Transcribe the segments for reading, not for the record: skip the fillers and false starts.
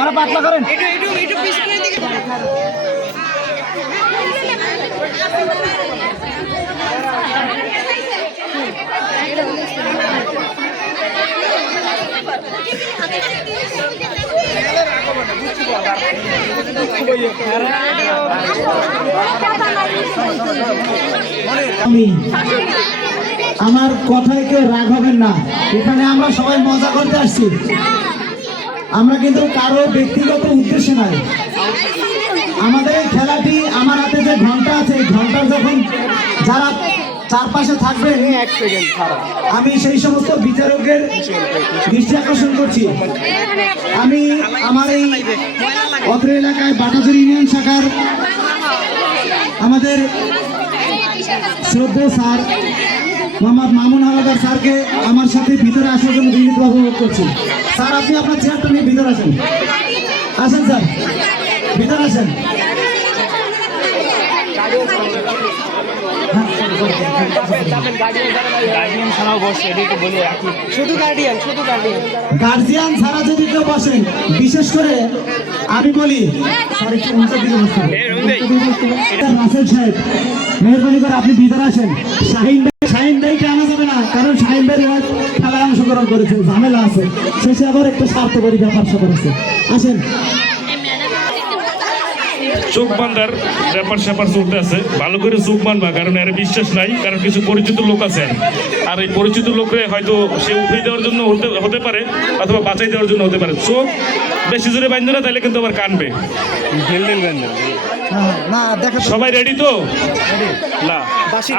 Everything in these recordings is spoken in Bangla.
আরে পাতলা করেন। আমার কথায় কেউ রাগ হবেন না, এখানে আমরা সবাই মজা করতে আসছি, আমরা কিন্তু কারো ব্যক্তিগত উদ্দেশ্যে নয়। আমাদের এই খেলাটি, আমার হাতে যে ঘন্টা আছে, ঘন্টার যখন যারা চারপাশে থাকবে আমি সেই সমস্ত বিচারকের দৃষ্টি আকর্ষণ করছি। আমি আমার এই অত্র এলাকায় বাটাজুর ইউনিয়ন শাখার আমাদের শ্রদ্ধেয় স্যার মোহাম্মদ মামুন হাওলাদার স্যারকে আমার সাথে ভিতরে আসার জন্য বিনীতভাবে অনুরোধ করছি। স্যার, আপনি আপনার চেয়ারটা নিয়ে ভিতরে আসেন। আসেন স্যার, ভিতরে আসেন। গার্জিয়ান ছাড়া যদি কেউ বসেন, বিশেষ করে আমি বলি রাসেল সাহেব, মেহরবানি করে আপনি ভিতরে আসেন। শাহিন ভাইকে আনা যাবে না, কারণ শাহিন ভাই খেলায় অংশগ্রহণ করেছে, ঝামেলা আছে, শেষে আবার একটা স্বার্থপরী ব্যাপার করেছে। আসেন। চোখ বান্ধার ব্যাপার স্যাপার চলতে আছে, ভালো করে চোখ বান্ধবা, কারণ এর বিশ্বাস নাই, কারণ কিছু পরিচিত লোক আছেন, আর এই পরিচিত লোকরে হয়তো সে উঠিয়ে দেওয়ার জন্য হতে পারে, অথবা বাঁচাই দেওয়ার জন্য হতে পারে। চোখ বেশি জোরে বাঁধবে না, তাহলে কিন্তু আবার কানবে। সবাই রেডি তো? না,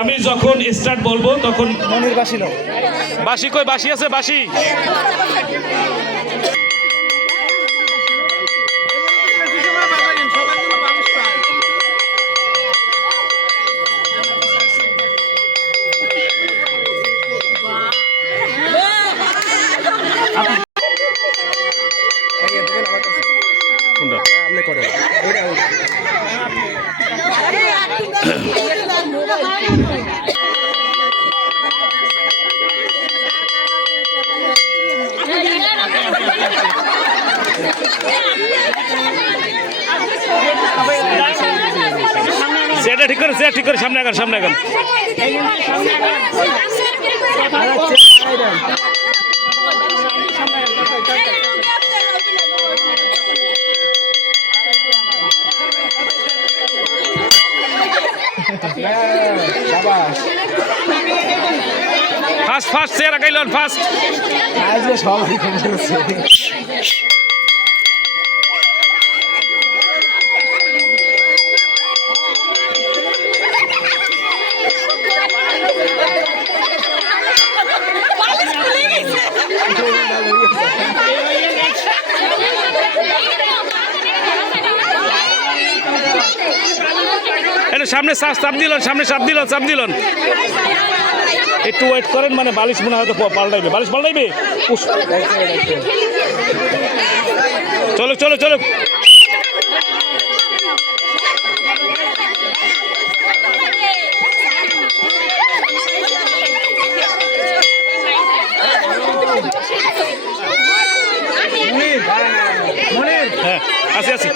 আমি যখন স্টার্ট বলবো তখন বাঁশি কই, বাঁশি আছে, বাঁশি। সেটা ঠিক করে, সেটা ঠিক করে, সামনে আগান, সামনে আগান। ফাস্ট ফাস্ট চেয়ার আগাইলেন, ফাস্ট। সামনে চাপ দিলেন, সামনে চাপ দিলেন, চাপ দিলেন। একটু ওয়েট করেন, মানে বালিশ মনে হয়তো পাল্টাইবে, বালিশ পাল্টাইবে। চলো চলো চলো। হ্যাঁ, আসি আসি।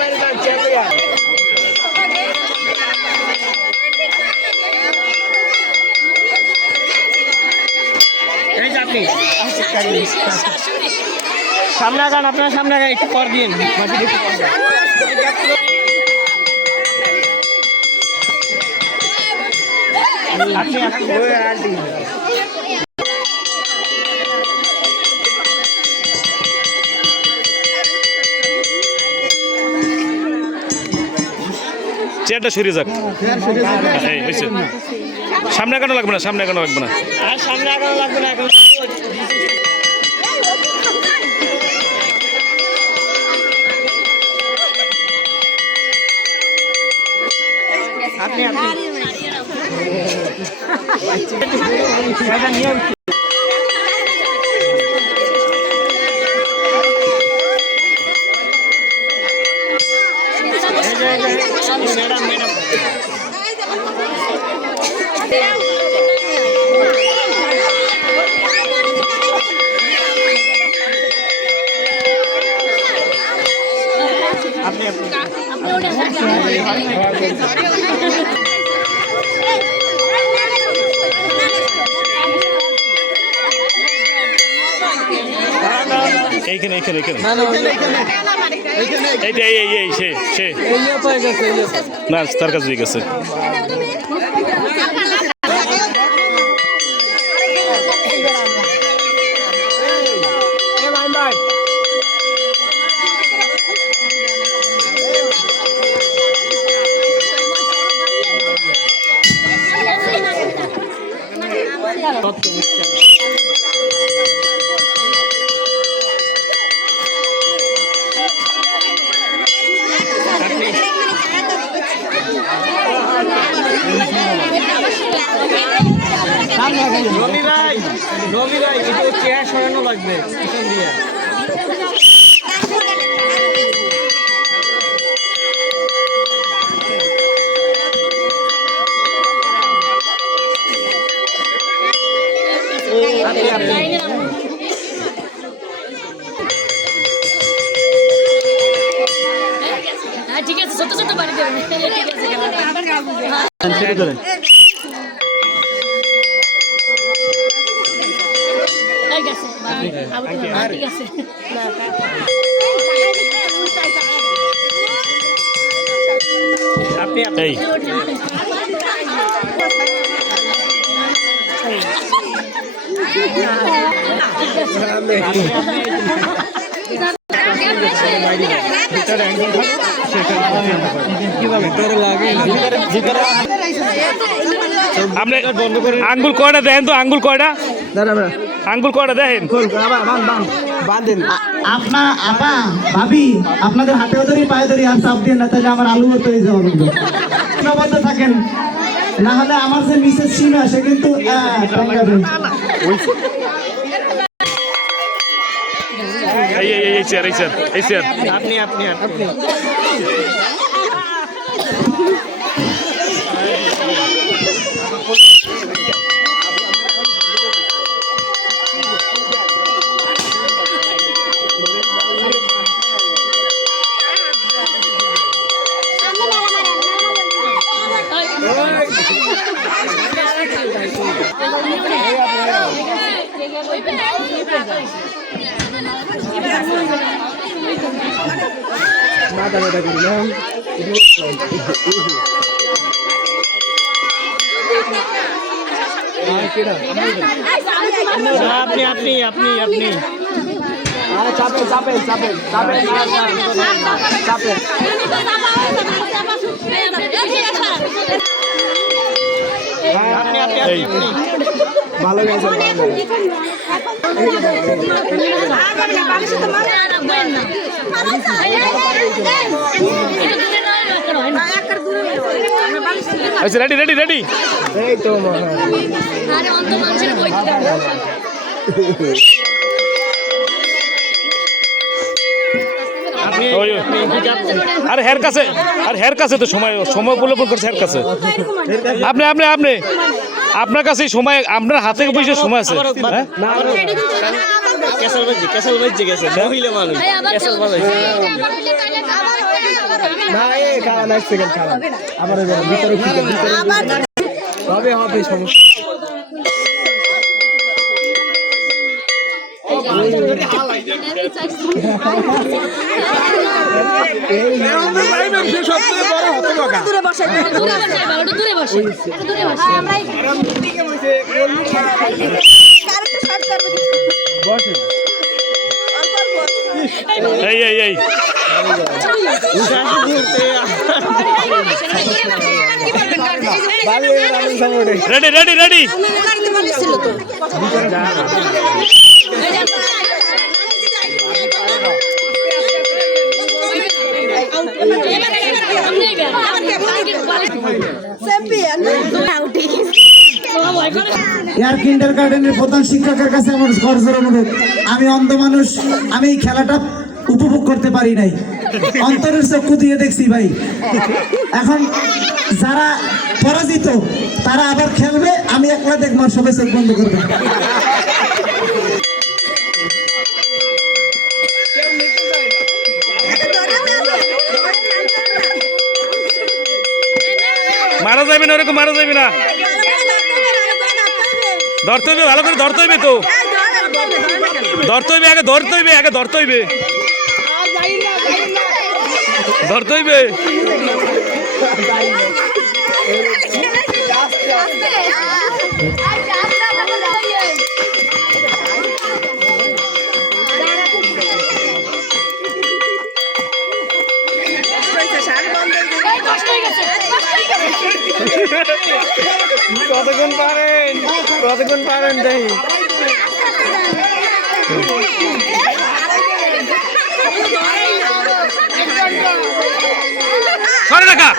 সামনে আগান, আপনার সামনে আগান, একটু পর দিন। চেয়ারটা সরিয়ে যাক। এই হয়েছে, সামনে আগানো লাগবে না, সামনে আগানো লাগবে না, আর সামনে আগানো লাগবে না। আপনি এইখানে এইখানে এইখানে এইটা এই সে না তার কাছে দিয়ে গেছে। রবিরাই একটু চেয়ার সরানো লাগবে পিছন দিয়ে। ঠিক আছে, ছোট ছোট বাড়ি দেবেন। ঠিক আছে, ঠিক আছে। আপনি এই আপনি আঙ্গুল কয়টা দেখেন তো, আঙ্গুল কয়টা, আঙ্গুল কয়টা দেখেন। আপনার আপা ভাবি আপনাদের হাতে ধরি পায়ে ধরি আর চাপ দিয়ে না, তাহলে আমার আলু ভর্তা হয়ে যাবে। সীমাবদ্ধ থাকেন, না হলে আমার যে মিসেস সীমা সে কিন্তু এই চেয়ার এই চেয়ার আপনি আপনি আপনি আপনি আপনি আপনি আপনি চাপেন চাপেন চাপেন চাপেন চাপেন আপনি আপনি আপনি ভালো গেছে আচ্ছা রেডি রেডি রেডি এই তো আরে অন্ত মানুষের বইতে আরে হের কাছে, আর হের কাছে তো সময় সময় উপলব্ধ করছে, হের কাছে আপনি আপনি আপনি আপনার কাছে সময়, আপনার হাতে পয়সা সময় আছে। কেসাল বাজছে কেসাল বাজছে গেছে মহিলা মানুষ কেসাল বাজাইছে না এই খাওয়া না সেকেন্ড খাওয়া আবার ভিতরে হবে হবে সমস্যা দূরে বসে দূরে বসে দূরে বসে এই এই এই রেডি রেডি রেডি এয়ার কিন্ডারগার্টেনের প্রধান শিক্ষকের কাছে আমার করজোর অনুরোধ, আমি অন্ধ মানুষ, আমি এই খেলাটা উপভোগ করতে পারি নাই, অন্তরের চক্ষু দিয়ে দেখছি ভাই। এখন যারা পরাজিত তারা আবার খেলবে, আমি একলা দেখবো আর সবাই চোখ বন্ধ করবে। মারা যাবে না, ওরকম মারা যাবে না। ধরতে হইবে, ভালো করে ধরতে হইবে তো, ধরতে হইবে, আগে ধরতে হইবে, আগে ধরতে হইবে, ধরতে হইবে। কতক্ষণ পারেন, কতক্ষণ পারেন দেখি। সরে রাখা